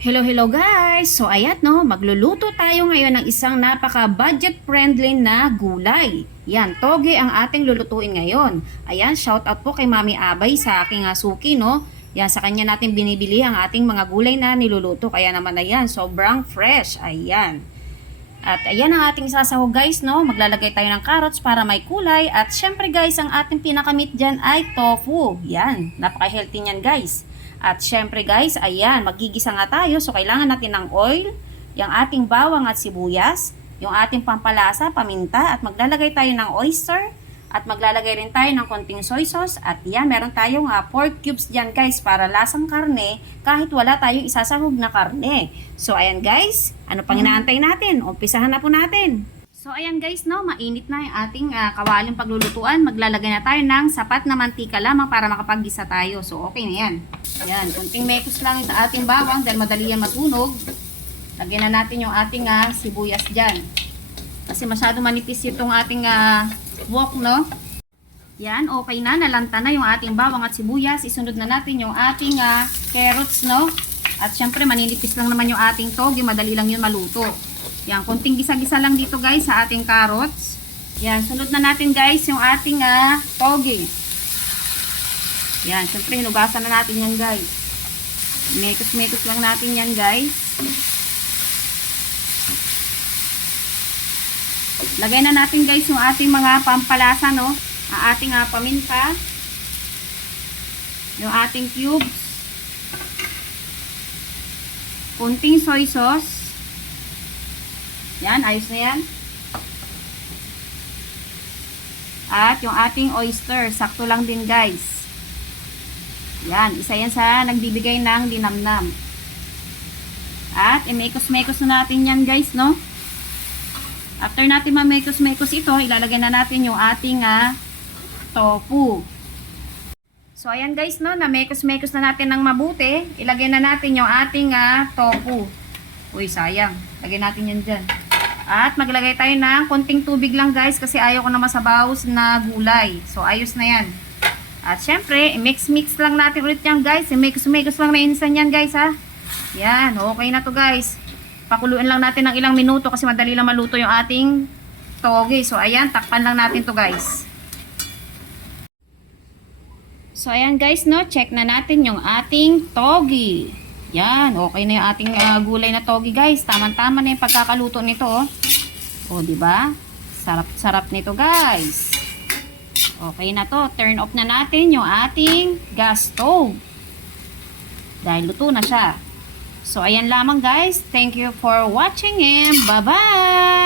Hello guys! So ayan no, magluluto tayo ngayon ng isang napaka-budget friendly na gulay. Yan, toge ang ating lulutuin ngayon. Ayan, shout out po kay Mami Abay sa aking suki no. Yan, sa kanya natin binibili ang ating mga gulay na niluluto. Kaya naman ayan, sobrang fresh. Ayan. At ayan ang ating sasahog guys no. Maglalagay tayo ng carrots para may kulay. At syempre guys, ang ating pinakamit dyan ay tofu. Yan, napaka-healthy niyan guys. At syempre guys, ayan, magigisa nga tayo. So, kailangan natin ng oil, yung ating bawang at sibuyas, yung ating pampalasa, paminta, at maglalagay tayo ng oyster, at maglalagay rin tayo ng konting soy sauce. At yan, meron tayong pork cubes dyan guys, para lasang karne, kahit wala tayong isasahog na karne. So, ayan guys, ano pang inaantay natin? Umpisahan na po natin. So, ayan guys, no, mainit na yung ating kawaling paglulutuan. Maglalagay na tayo ng sapat na mantika lamang para makapaggisa tayo. So, okay na yan. Ayan, kunting mekos lang sa ating bawang dahil madali yan matunog. Lagyan na natin yung ating sibuyas dyan. Kasi masyado manipis itong ating wok, no? Yan, okay na. Nalanta na yung ating bawang at sibuyas. Isunod na natin yung ating carrots, no? At syempre, maninipis lang naman yung ating toge. Madali lang yun maluto. Yan, kunting gisa-gisa lang dito guys sa ating carrots. Yan, sunod na natin guys yung ating toge. Yan, syempre hinugasan na natin yan guys. Mekos-mekos lang natin yan guys. Lagay na natin guys yung ating mga pampalasa no. Ang ating paminta. Yung ating cubes. Kunting soy sauce. Yan, ayos na yan. At yung ating oyster, sakto lang din guys. Yan, isa yan sa nagbibigay ng dinamnam. At imekos-mekos na natin yan guys, no? After natin mamekos-mekos ito, ilalagay na natin yung ating tofu. So ayan guys, no, namekos-mekos na natin ng mabuti. Ilagay na natin yung ating tofu. Uy, sayang. Lagay natin yan dyan. At maglagay tayo ng konting tubig lang guys kasi ayaw ko na masabaw na gulay. So ayos na yan. At syempre, mix-mix lang natin ulit yan guys. Mix-mix lang na insan yan guys ha. Yan, okay na to guys. Pakuluin lang natin ng ilang minuto kasi madali lang maluto yung ating toge. So ayan, takpan lang natin to guys. So ayan guys no, check na natin yung ating toge. Yan, okay na yung ating gulay na toge guys. Tama-tama na yung pagkakaluto nito oh. O, diba? Sarap-sarap nito guys. Okay na to. Turn off na natin yung ating gas stove. Dahil luto na siya. So, ayan lamang guys. Thank you for watching and bye-bye!